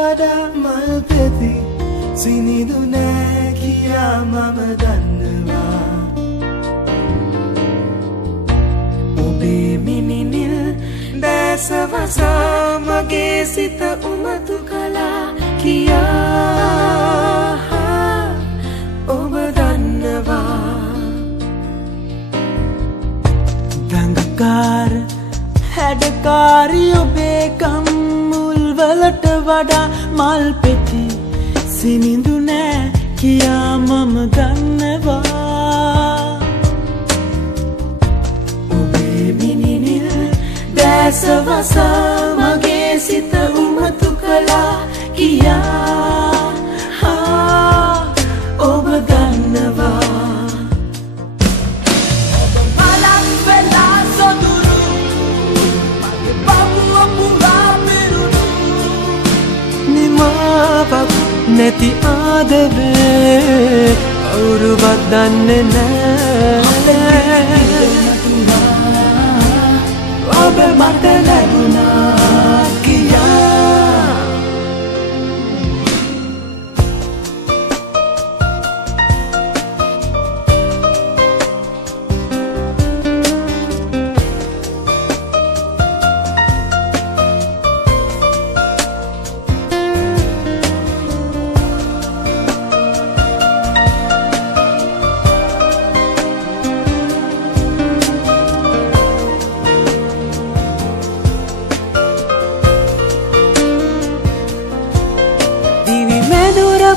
වඩා මල් පෙති සිනිඳු නෑ කියා මම දන්නවා ඔබේ මිනිනිල් දැසවසා මගේ සිත උමතු කළා කියා ඔබ දන්නවා දඟකාර හැඩකාරි ඔබේ කම්මුල් වලට වඩා මල් පෙති සිනිඳු නෑ කියා මම දන්නවා ඔබේ මිනිනිල් දැසවසා මගේ සිත උමතු කළා කියා ඔබ දන්නවා නැති ආදරේ කවුරුවත් දන්නේ නෑ ඔබ මට ලැබුණා කියා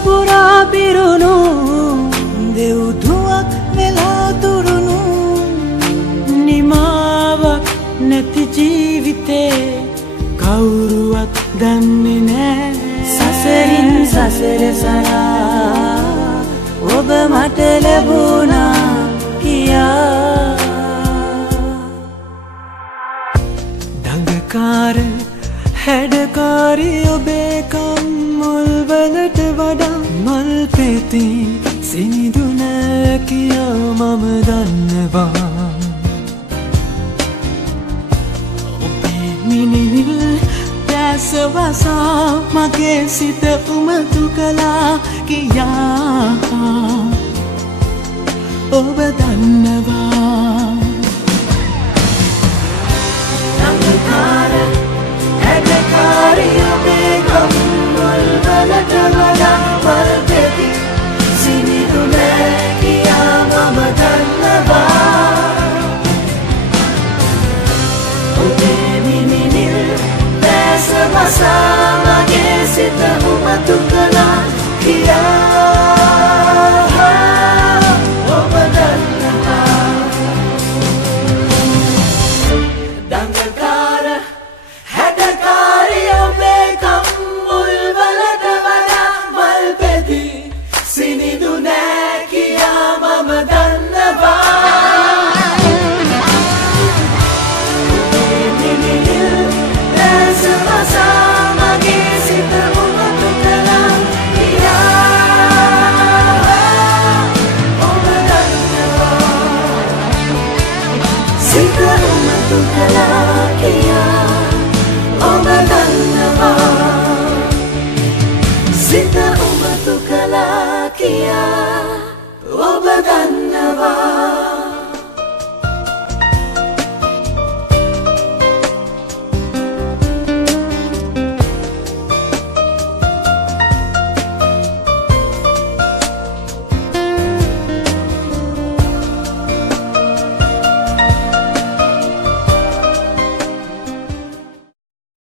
පුරා පිරුණු දෙව්දුවක් වෙලා තුරුණු නිමාවක් නැති ජීවිතේ කවුරුවත් දන්නේ නෑ සසරින් සසර සරා ඔබ මට ලැබුණා කියා දඟකාර හැඩකාරි ඔබේ කම්මුල් වලට වඩා මල් පෙති සිනිඳු නෑ කියා මම දන්නවා ඔබේ මිනිනිල් දැසවසා මගේ සිත උමතු කළා කියා ඔබ දන්නවා